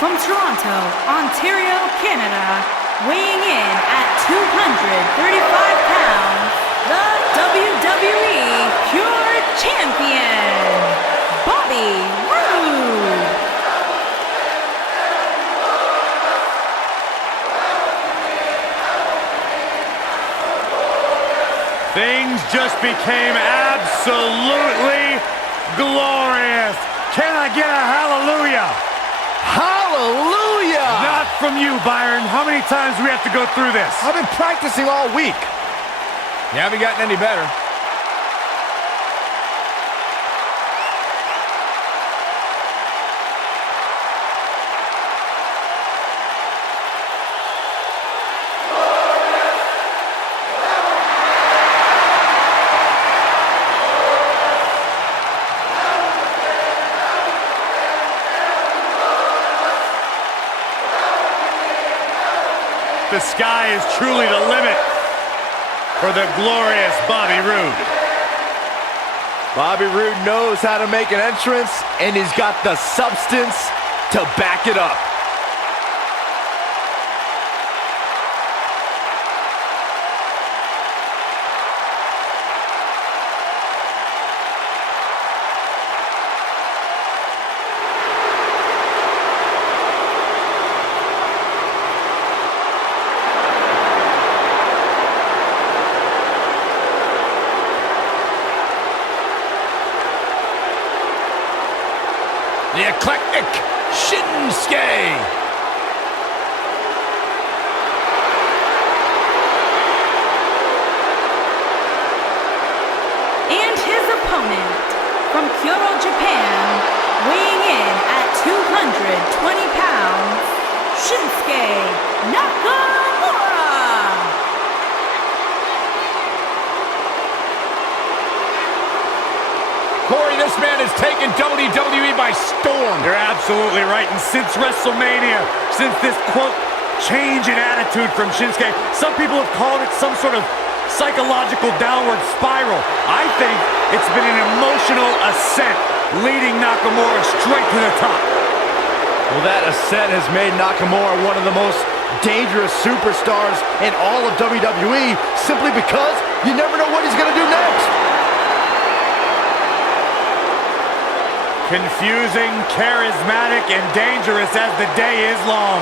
from Toronto, Ontario, Canada, weighing in at 235 pounds, the WWE Pure Champion, Bobby Roode. Things just became absolutely glorious. Can I get a hallelujah? Hallelujah! Not from you, Byron. How many times do we have to go through this? I've been practicing all week. You haven't gotten any better. The sky is truly the limit for the glorious Bobby Roode. Bobby Roode knows how to make an entrance, and he's got the substance to back it up. The eclectic Shinsuke. And his opponent, from Kyoto, Japan, weighing in at 220 pounds, Shinsuke Nakamura. Corey, this man has taken WWE by storm. You're absolutely right. And since WrestleMania, since this, quote, change in attitude from Shinsuke, some people have called it some sort of psychological downward spiral. I think it's been an emotional ascent leading Nakamura straight to the top. Well, that ascent has made Nakamura one of the most dangerous superstars in all of WWE, simply because you never know what he's going to do next. Confusing, charismatic, and dangerous as the day is long.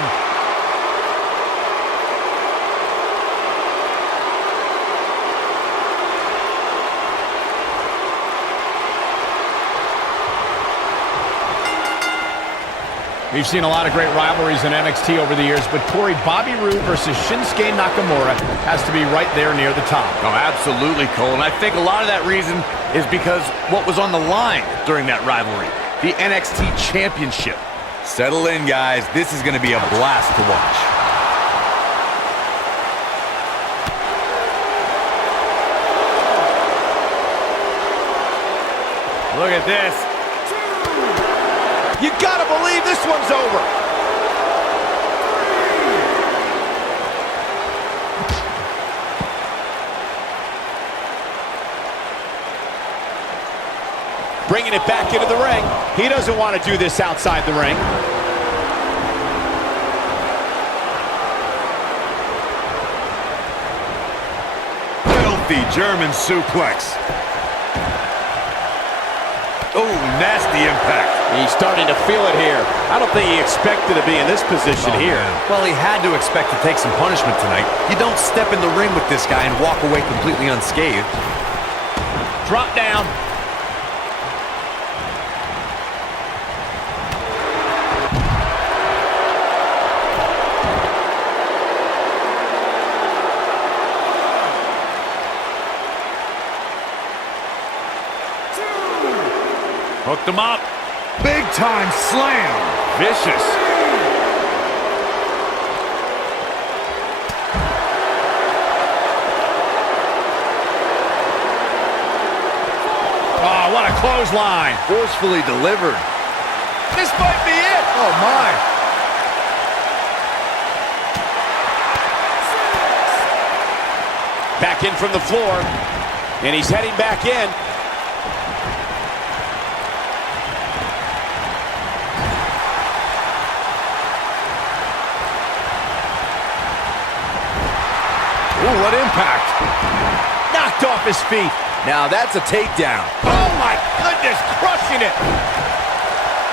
We've seen a lot of great rivalries in NXT over the years, but Corey, Bobby Roode versus Shinsuke Nakamura has to be right there near the top. Oh, absolutely, Cole. And I think a lot of that reason is because what was on the line during that rivalry, the NXT Championship. Settle in, guys. This is going to be a blast to watch. Look at this. You gotta believe this one's over. Bringing it back into the ring. He doesn't want to do this outside the ring. Filthy German suplex. Oh, nasty impact. He's starting to feel it here. I don't think he expected to be in this position here. Man. Well, he had to expect to take some punishment tonight. You don't step in the ring with this guy and walk away completely unscathed. Drop down. Hooked him up. Big time slam. Vicious. Oh, what a clothesline. Forcefully delivered. This might be it. Oh, my. Back in from the floor. And he's heading back in. Ooh, what impact. Knocked off his feet. Now that's a takedown. Oh my goodness, crushing it.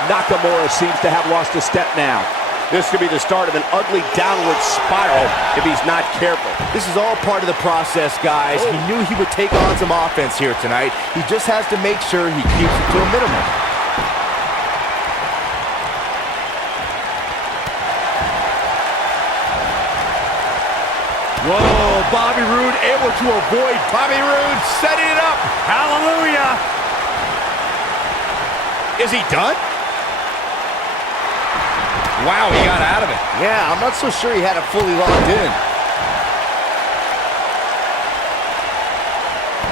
Nakamura seems to have lost a step now. This could be the start of an ugly downward spiral if he's not careful. This is all part of the process, guys. He knew he would take on some offense here tonight. He just has to make sure he keeps it to a minimum. Whoa, Bobby Roode able to avoid. Bobby Roode setting it up. Hallelujah! Is he done? Wow, he got out of it. Yeah, I'm not so sure he had it fully locked in.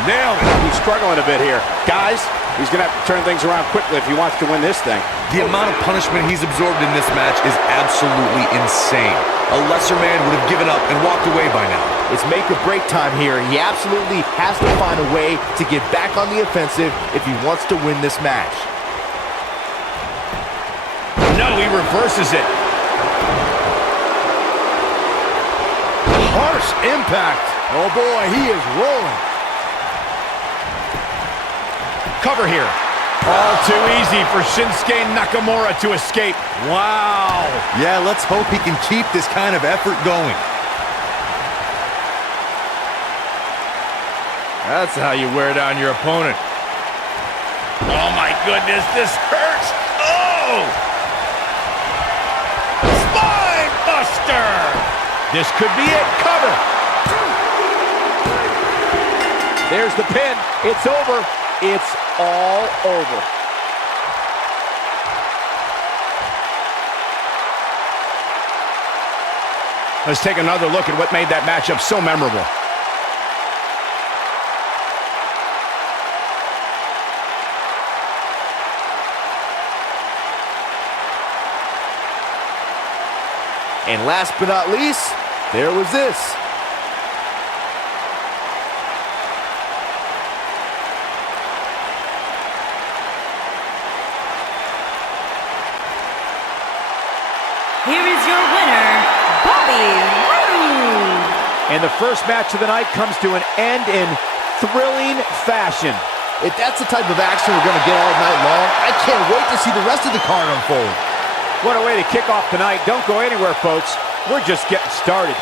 Nailed it. He's struggling a bit here. Guys, he's going to have to turn things around quickly if he wants to win this thing. The amount of punishment he's absorbed in this match is absolutely insane. A lesser man would have given up and walked away by now. It's make or break time here. He absolutely has to find a way to get back on the offensive if he wants to win this match. No, he reverses it. Harsh impact. Oh boy, he is rolling. Cover here. All too easy for Shinsuke Nakamura to escape. Wow! Yeah, let's hope he can keep this kind of effort going. That's how you wear down your opponent. Oh my goodness, this hurts. Oh! Spine buster! This could be it. Cover. There's the pin. It's over. It's all over. Let's take another look at what made that matchup so memorable. And last but not least, there was this. Here is your winner, Bobby Roode. And the first match of the night comes to an end in thrilling fashion. If that's the type of action we're going to get all night long, I can't wait to see the rest of the card unfold. What a way to kick off tonight. Don't go anywhere, folks. We're just getting started.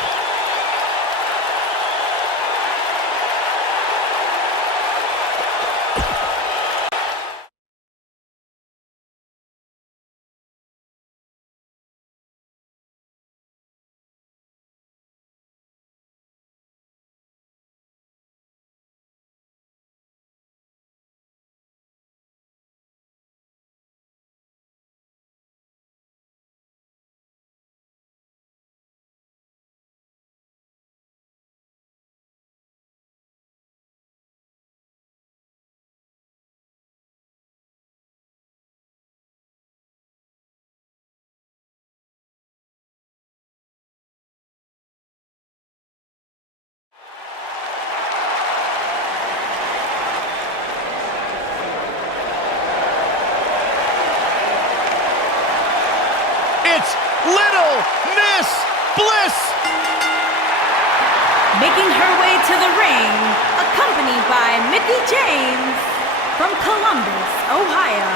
It's Little Miss Bliss. Making her way to the ring, accompanied by Mickie James from Columbus, Ohio,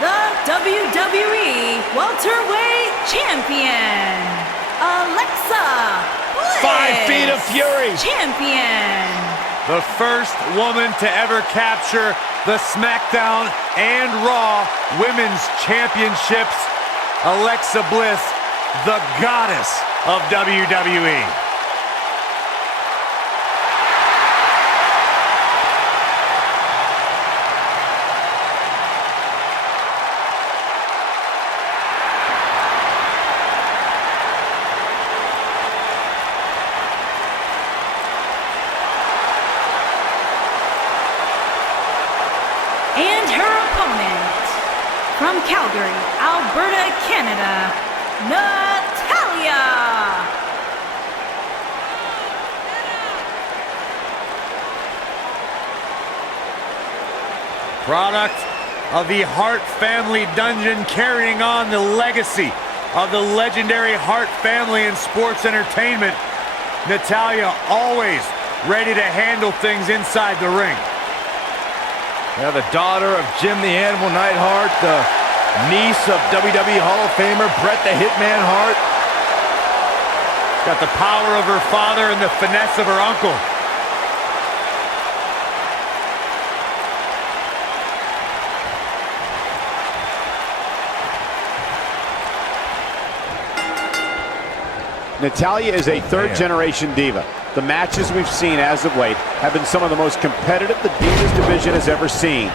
the WWE Welterweight Champion, Alexa Bliss. 5 feet of fury. Champion. The first woman to ever capture the SmackDown and Raw Women's Championships, Alexa Bliss, the goddess of WWE. And her opponent, from Calgary, Alberta, Canada, Natalya. Product of the Hart family dungeon, carrying on the legacy of the legendary Hart family in sports entertainment. Natalya always ready to handle things inside the ring. Yeah, the daughter of Jim the Animal Neidhart, the niece of WWE Hall of Famer Bret the Hitman Hart. Got the power of her father and the finesse of her uncle. Natalya is a third-generation diva. The matches we've seen as of late have been some of the most competitive the Divas division has ever seen.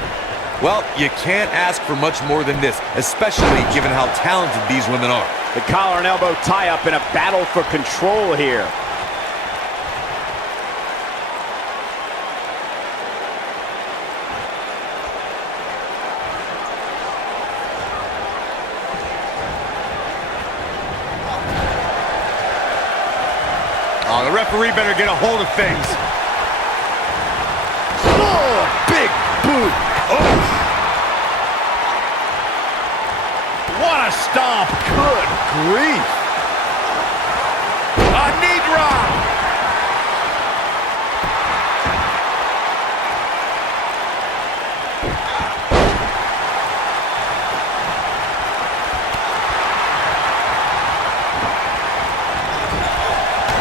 Well, you can't ask for much more than this, especially given how talented these women are. The collar and elbow tie-up in a battle for control here. Oh, the referee better get a hold of things. Oh, big boot. Oh. What a stomp. Good grief. A knee drop.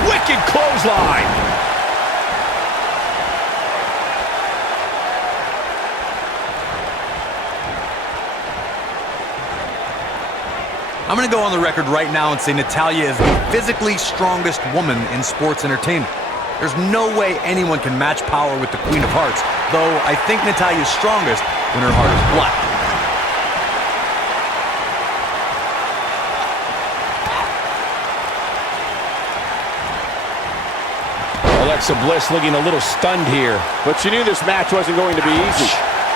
Wicked clothesline. I'm going to go on the record right now and say Natalya is the physically strongest woman in sports entertainment. There's no way anyone can match power with the Queen of Hearts, though I think Natalya is strongest when her heart is black. Alexa Bliss looking a little stunned here. But she knew this match wasn't going to be easy.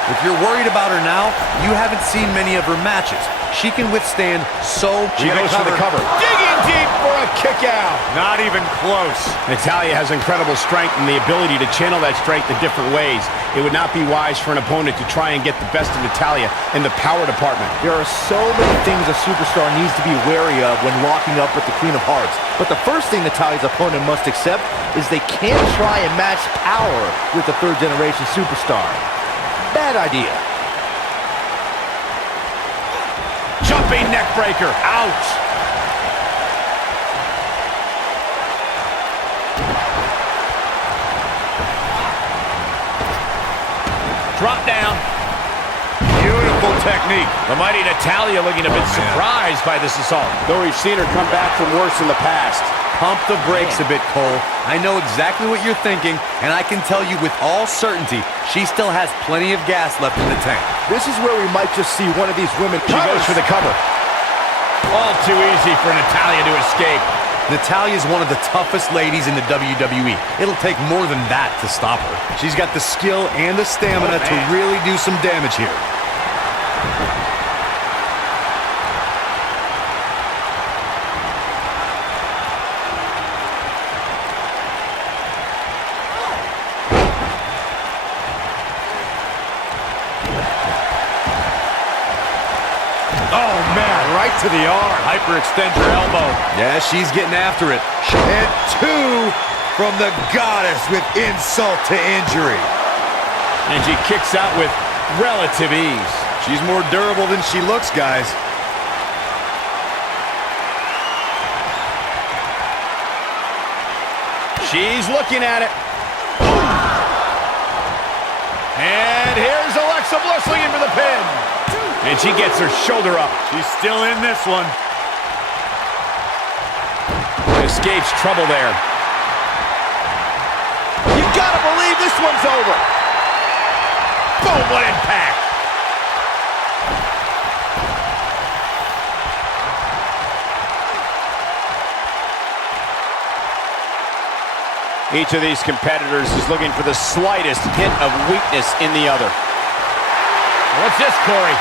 If you're worried about her now, you haven't seen many of her matches. She can withstand She goes for the cover. Digging deep for a kick out. Not even close. Natalya has incredible strength and the ability to channel that strength in different ways. It would not be wise for an opponent to try and get the best of Natalya in the power department. There are so many things a superstar needs to be wary of when locking up with the Queen of Hearts. But the first thing Natalya's opponent must accept is they can't try and match power with the third-generation superstar. Bad idea. Jumping neck breaker. Ouch. Drop down. Beautiful technique. The mighty Natalya looking a bit surprised by this assault. Though we've seen her come back from worse in the past. Pump the brakes a bit, Cole. I know exactly what you're thinking, and I can tell you with all certainty, she still has plenty of gas left in the tank. This is where we might just see one of these women. She goes for the cover. All too easy for Natalya to escape. Natalya is one of the toughest ladies in the WWE. It'll take more than that to stop her. She's got the skill and the stamina to really do some damage here. Oh, man, right to the arm. Hyperextend your elbow. Yeah, she's getting after it. And two from the goddess with insult to injury. And she kicks out with relative ease. She's more durable than she looks, guys. She's looking at it. And here's Alexa Bliss looking for the pin. And she gets her shoulder up. She's still in this one. Escapes trouble there. You gotta believe this one's over. Boom, what impact. Each of these competitors is looking for the slightest hint of weakness in the other. What's this, Corey?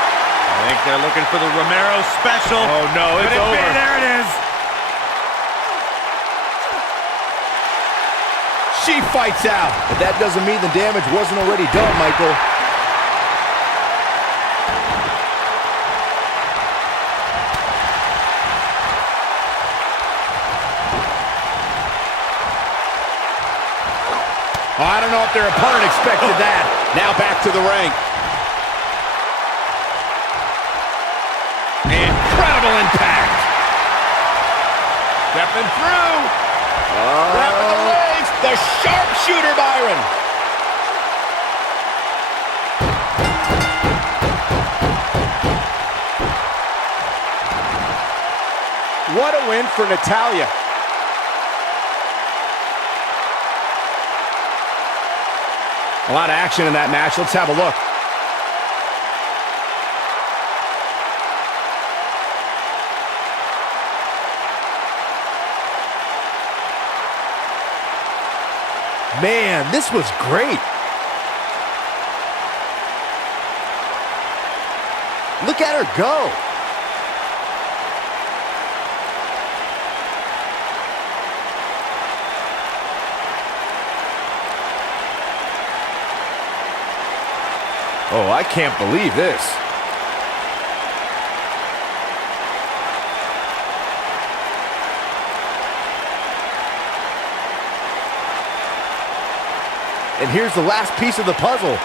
I think they're looking for the Romero special. Oh, no, it's over. There it is. She fights out. But that doesn't mean the damage wasn't already done, Michael. Oh, I don't know if their opponent expected that. Now back to the ring. Incredible impact. Stepping through. Wrapping the legs. The sharpshooter, Byron. What a win for Natalya. A lot of action in that match. Let's have a look. Man, this was great. Look at her go. Oh, I can't believe this. And here's the last piece of the puzzle.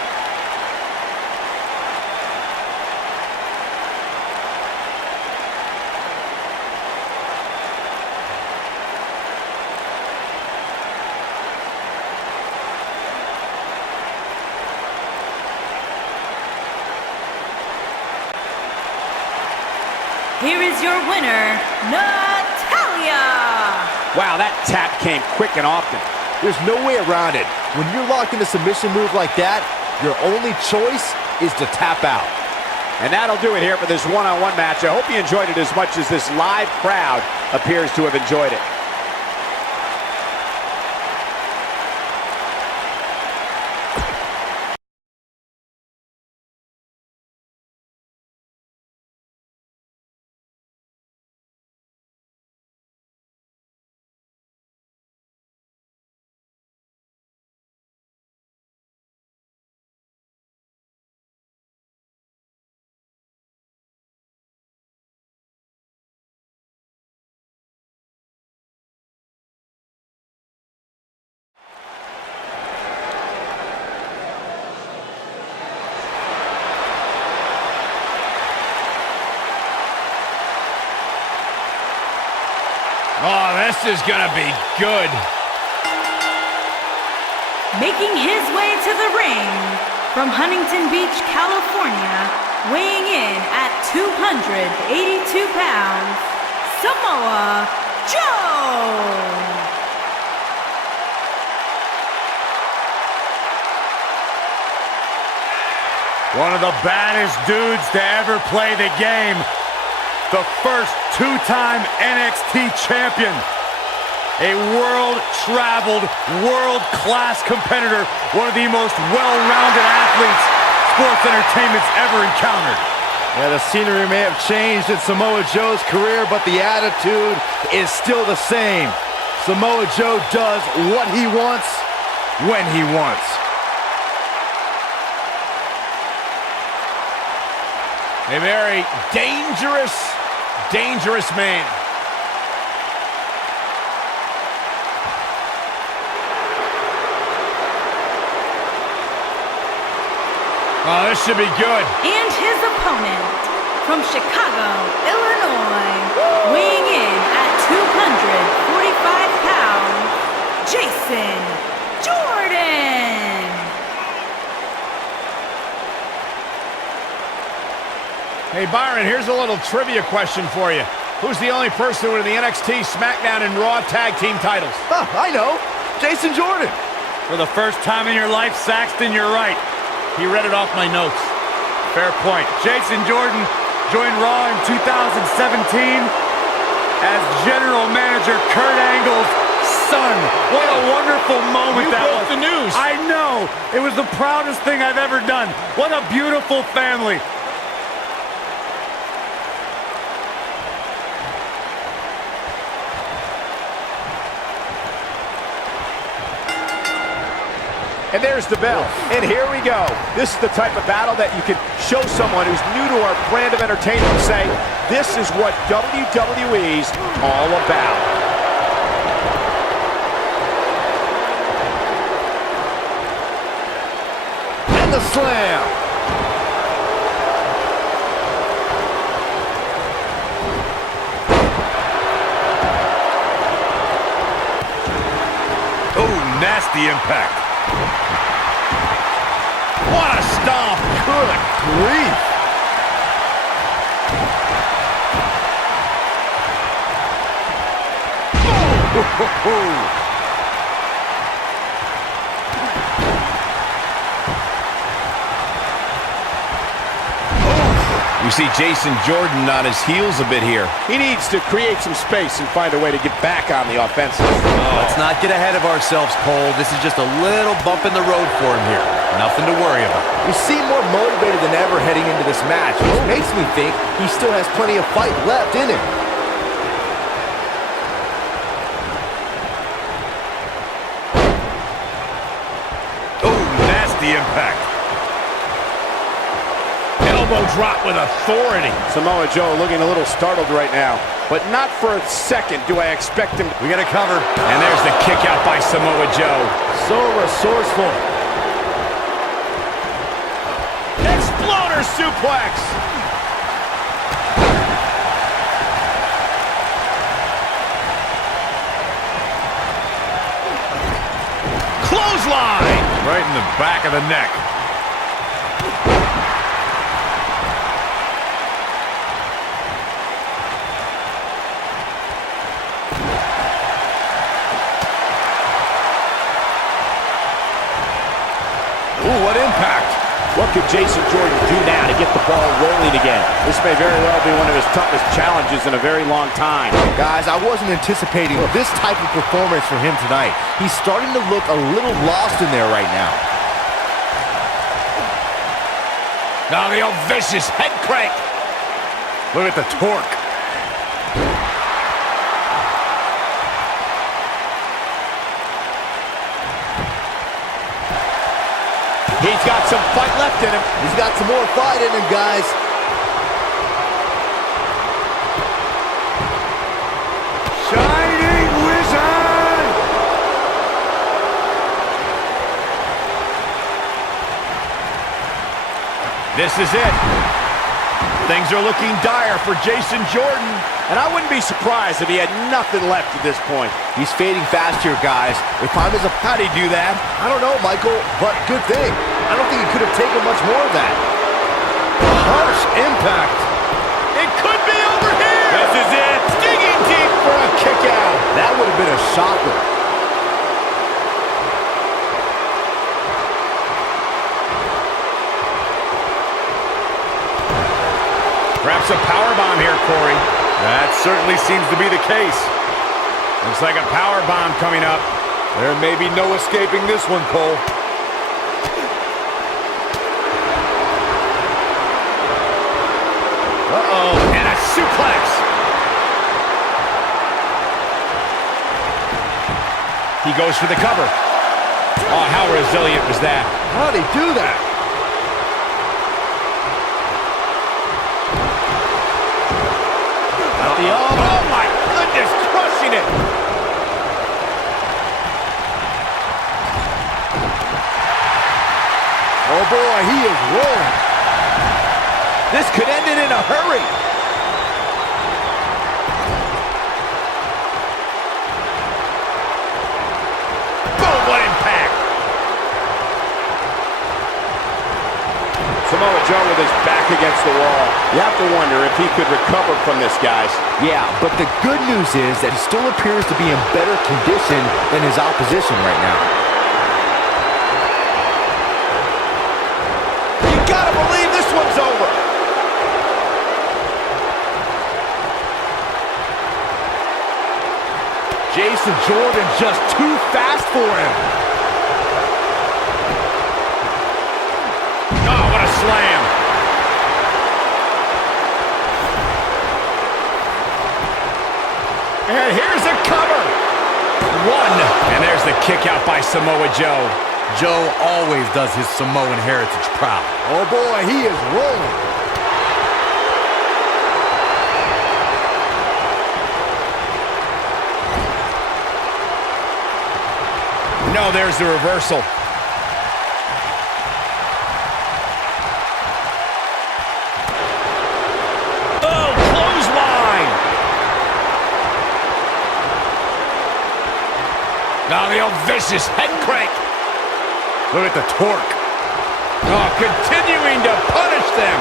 Here is your winner, Natalya! Wow, that tap came quick and often. There's no way around it. When you're locked in a submission move like that, your only choice is to tap out. And that'll do it here for this one-on-one match. I hope you enjoyed it as much as this live crowd appears to have enjoyed it. Oh, this is gonna be good. Making his way to the ring from Huntington Beach, California, weighing in at 282 pounds, Samoa Joe! One of the baddest dudes to ever play the game. The first two-time NXT champion. A world-traveled, world-class competitor. One of the most well-rounded athletes sports entertainment's ever encountered. Yeah, the scenery may have changed in Samoa Joe's career, but the attitude is still the same. Samoa Joe does what he wants, when he wants. A very dangerous man. Oh, this should be good. And his opponent from Chicago, Illinois, weighing in at 245 pounds, Jason Jordan! Hey, Byron, here's a little trivia question for you. Who's the only person with the NXT, SmackDown, and Raw tag team titles? Huh, I know. Jason Jordan. For the first time in your life, Saxton, you're right. He read it off my notes. Fair point. Jason Jordan joined Raw in 2017 as General Manager Kurt Angle's son. What a wonderful moment that was. You broke the news. I know. It was the proudest thing I've ever done. What a beautiful family. And there's the bell. And here we go. This is the type of battle that you can show someone who's new to our brand of entertainment and say, this is what WWE's all about. slam. Oh, nasty impact. What a stomp. Good grief. We see Jason Jordan on his heels a bit here. He needs to create some space and find a way to get back on the offensive. Let's not get ahead of ourselves, Cole. This is just a little bump in the road for him here. Nothing to worry about. You seem more motivated than ever heading into this match, which makes me think he still has plenty of fight left in him. Oh, nasty impact. Elbow drop with authority. Samoa Joe looking a little startled right now, but not for a second do I expect him. We got to cover. And there's the kick out by Samoa Joe. So resourceful. Exploder suplex. Clothesline. Right in the back of the neck. Ooh, what impact. What could Jason Jordan do now to get the ball rolling again? This may very well be one of his toughest challenges in a very long time. Guys, I wasn't anticipating this type of performance from him tonight. He's starting to look a little lost in there right now. Now the old vicious head crank. Look at the torque. He's got some fight left in him. He's got some more fight in him, guys. Shining Wizard! This is it. Things are looking dire for Jason Jordan. And I wouldn't be surprised if he had nothing left at this point. He's fading fast here, guys. If I'm his How'd he do that? I don't know, Michael, but good thing. I don't think he could have taken much more of that. Harsh impact. It could be over here. This is it! Digging deep for a kick out. That would have been a shocker. Perhaps a powerbomb here, Corey. That certainly seems to be the case. Looks like a powerbomb coming up. There may be no escaping this one, Cole. Uh-oh. And a suplex. He goes for the cover. Oh, how resilient was that? How'd he do that? Oh, my goodness, crushing it. Oh, boy, he is rolling. This could end it in a hurry. Boom, what impact. Samoa Joe with his back against the wall. You have to wonder if he could recover from this, guys. Yeah, but the good news is that he still appears to be in better condition than his opposition right now. You gotta believe this one's over. Jason Jordan just too fast for him. Oh, what a slam. And here's a cover. One. And there's the kick out by Samoa Joe. Joe always does his Samoan heritage proud. Oh, boy, he is rolling. No, there's the reversal. Now the old vicious head crank. Look at the torque. Oh, continuing to punish them.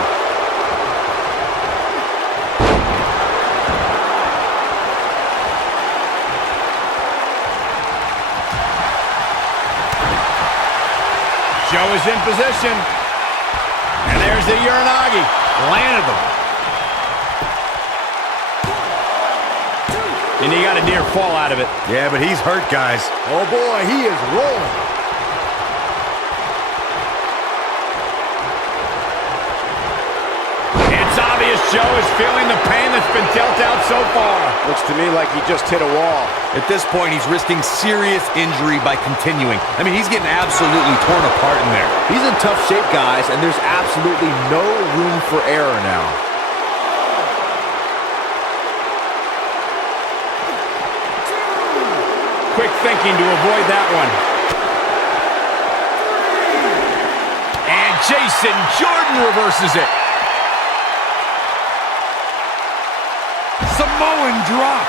Joe is in position. And there's the Uranagi. Landed them. And he got a near fall out of it. Yeah, but he's hurt, guys. Oh boy, he is rolling. It's obvious Joe is feeling the pain that's been dealt out so far. Looks to me like he just hit a wall. At this point, he's risking serious injury by continuing. I mean, he's getting absolutely torn apart in there. He's in tough shape, guys, and there's absolutely no room for error now. Quick thinking to avoid that one. And Jason Jordan reverses it. Samoan drop.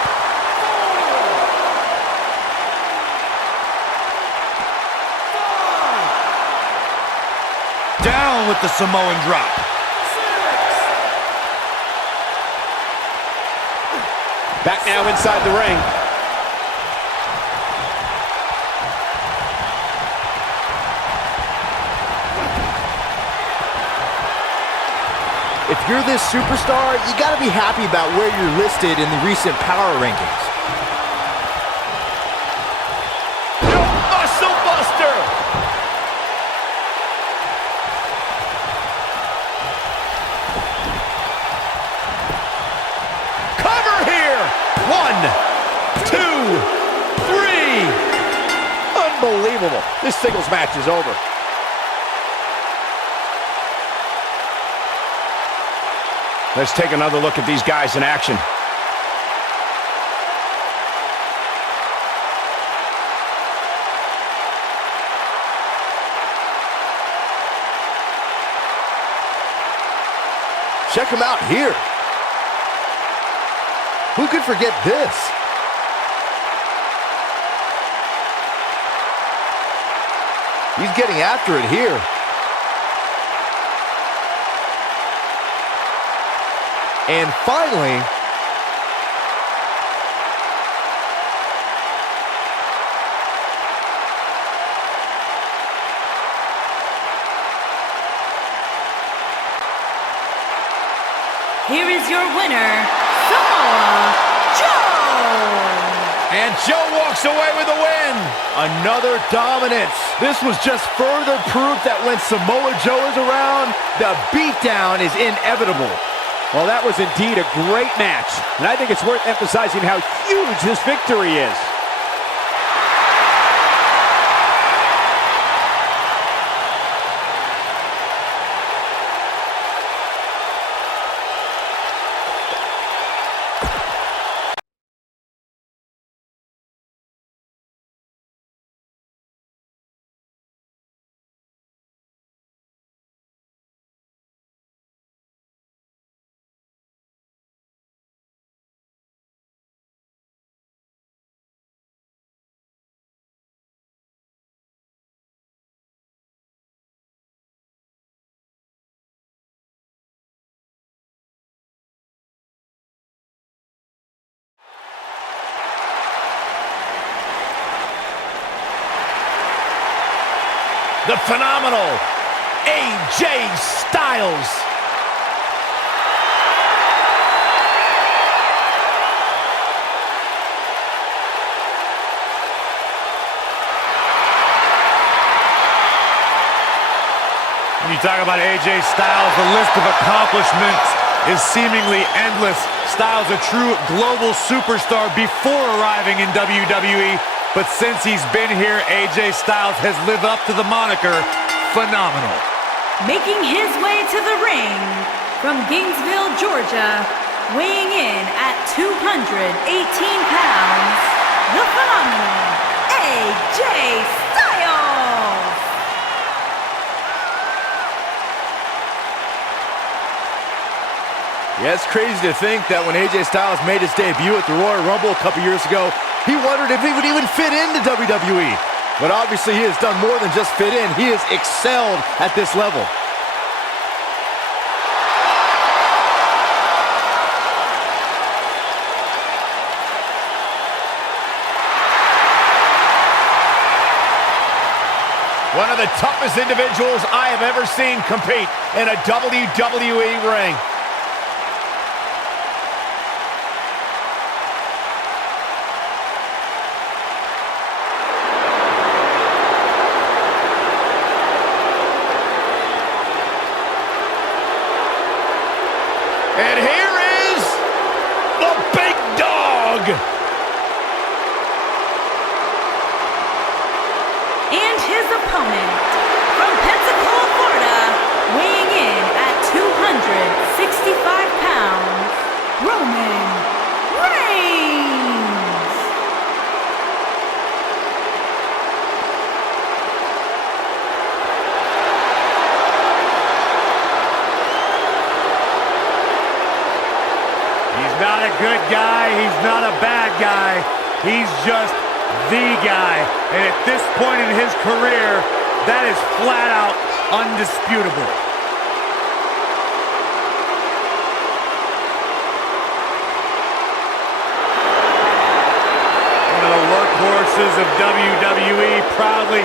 Down with the Samoan drop. Back now inside the ring. If you're this superstar, you gotta be happy about where you're listed in the recent power rankings. Muscle Buster! Cover here! 1, 2, 3. Unbelievable. This singles match is over. Let's take another look at these guys in action. Check him out here. Who could forget this? He's getting after it here. And finally, Here is your winner, Samoa Joe! And Joe walks away with a win. another dominance. This was just further proof that when Samoa Joe is around, the beatdown is inevitable. Well, that was indeed a great match. And I think it's worth emphasizing how huge this victory is. The phenomenal AJ Styles. When you talk about AJ Styles, the list of accomplishments is seemingly endless. Styles a true global superstar before arriving in WWE. But since he's been here, AJ Styles has lived up to the moniker, phenomenal. Making his way to the ring from Gainesville, Georgia, weighing in at 218 pounds, the phenomenal AJ Styles! Yeah, it's crazy to think that when AJ Styles made his debut at the Royal Rumble a couple years ago, He wondered if he would even fit into WWE. But obviously he has done more than just fit in. He has excelled at this level. One of the toughest individuals I have ever seen compete in a WWE ring. And here is the big dog. And his opponent, from Pensacola, Florida, weighing in at 265 pounds, Roman Reigns. He's not a good guy. He's not a bad guy. He's just the guy. And at this point in his career, that is flat out undisputable. One of the workhorses of WWE proudly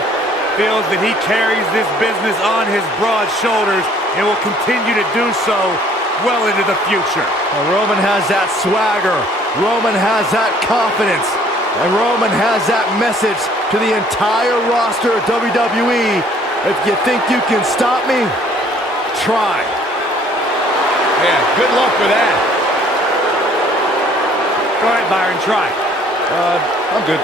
feels that he carries this business on his broad shoulders and will continue to do so well into the future. Well, Roman has that swagger. Roman has that confidence. And Roman has that message to the entire roster of WWE. If you think you can stop me, try. Yeah, good luck with that. Go ahead, Byron, try. I'm good.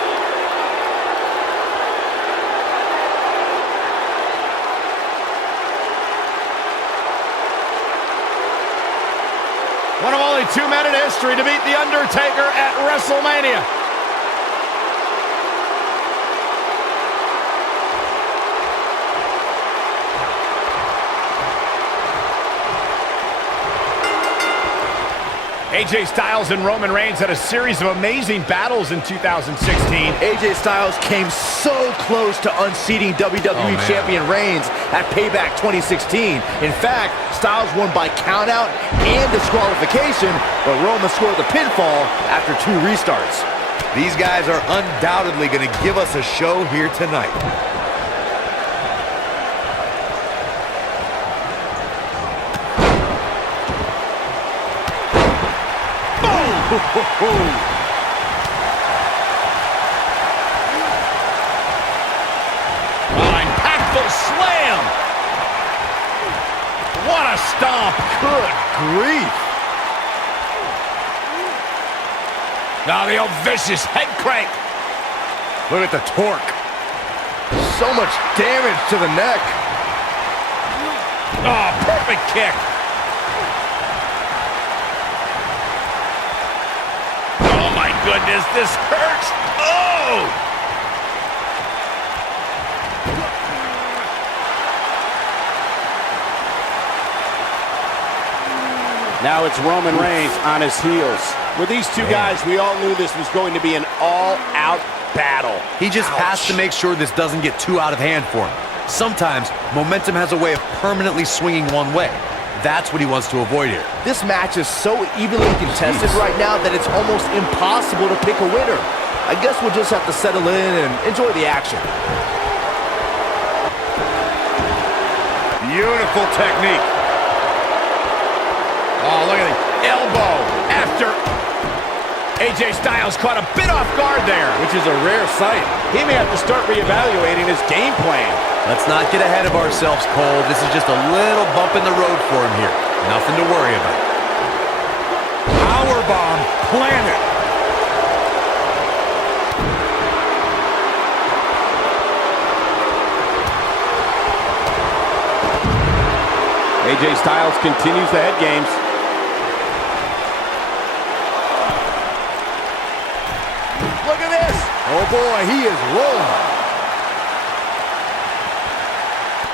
One of only 2 men in history to beat The Undertaker at WrestleMania. AJ Styles and Roman Reigns had a series of amazing battles in 2016. AJ Styles came so close to unseating WWE Champion Reigns at Payback 2016. In fact, Styles won by countout and disqualification, but Roman scored the pinfall after 2 restarts. These guys are undoubtedly going to give us a show here tonight. Impactful slam! What a stomp! Good grief. Now the old vicious head crank. Look at the torque. So much damage to the neck. Oh, perfect kick. Oh my goodness, this hurts. Oh! Now it's Roman Reigns on his heels. With these two guys, we all knew this was going to be an all-out battle. He just has to make sure this doesn't get too out of hand for him. Sometimes, momentum has a way of permanently swinging one way. That's what he wants to avoid here. This match is so evenly contested right now that it's almost impossible to pick a winner. I guess we'll just have to settle in and enjoy the action. Beautiful technique. Oh, look at the elbow after AJ Styles caught a bit off guard there. Which is a rare sight. He may have to start reevaluating his game plan. Let's not get ahead of ourselves, Cole. This is just a little bump in the road for him here. Nothing to worry about. Powerbomb planted. AJ Styles continues the head games. Look at this. Oh boy, he is rolling.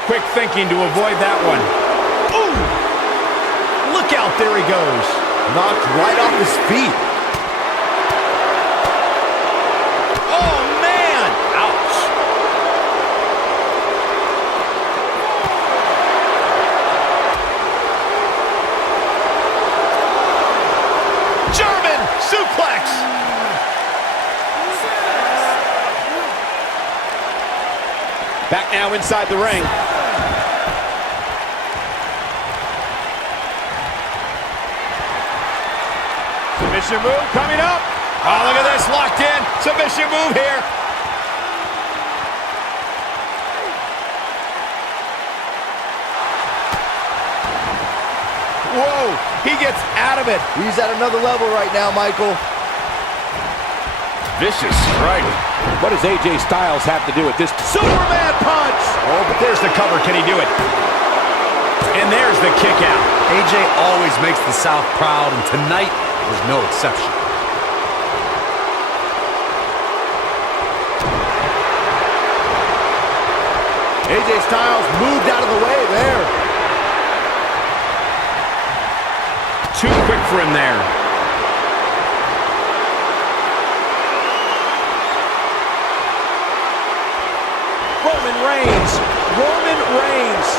Quick thinking to avoid that one. Ooh! Look out, there he goes. Knocked right off his feet. Back now inside the ring. Submission move coming up. Oh, look at this, locked in. Submission move here. Whoa, he gets out of it. He's at another level right now, Michael. Vicious strike. What does AJ Styles have to do with this? Superman punch! Oh, but there's the cover. Can he do it? And there's the kick out. AJ always makes the South proud, and tonight was no exception. AJ Styles moved out of the way there. Too quick for him there. Roman Reigns. Roman Reigns.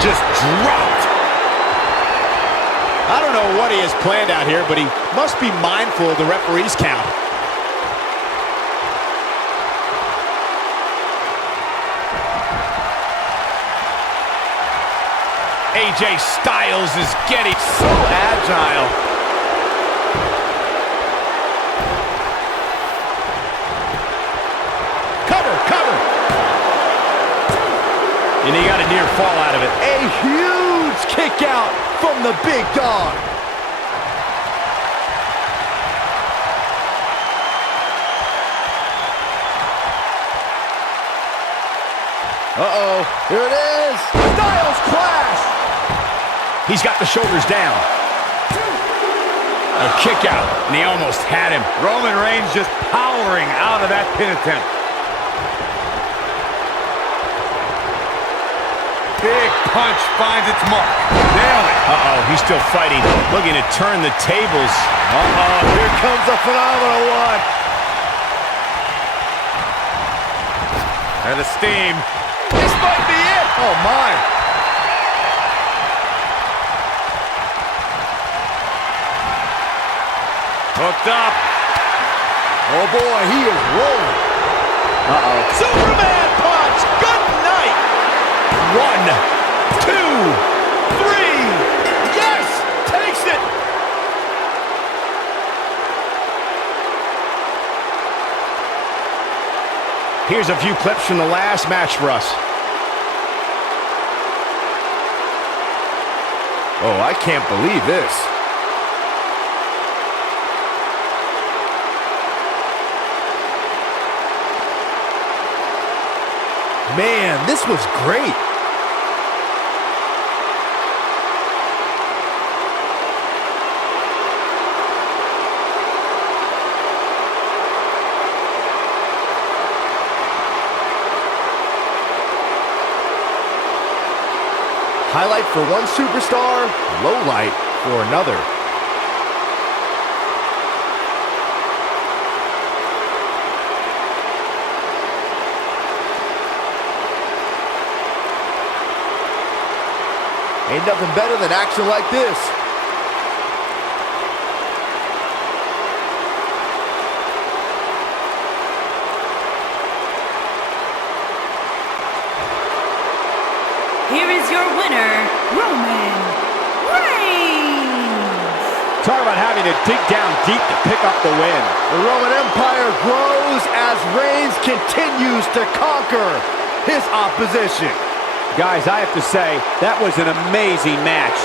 Just dropped. I don't know what he has planned out here, but he must be mindful of the referee's count. AJ Styles is getting So agile. cover. And he got a near fall out of it. A huge kick out from the big dog. Uh-oh, here it is. Styles clash. He's got the shoulders down. A kick out, and he almost had him. Roman Reigns just powering out of that pin attempt. Big punch finds its mark. Nailed it. Uh-oh, he's still fighting, looking to turn the tables. Uh-oh, here comes a phenomenal one. And the steam. This might be it. Oh, my. Hooked up. Oh, boy, he is rolling. Uh-oh. Superman punch. Good night. 1, 2, 3. Yes. Takes it. Here's a few clips from the last match for us. Oh, I can't believe this. Man, this was great. Highlight for one superstar, low light for another. Ain't nothing better than action like this. Here is your winner, Roman Reigns. Talk about having to dig down deep to pick up the win. The Roman Empire grows as Reigns continues to conquer his opposition. Guys, I have to say, that was an amazing match.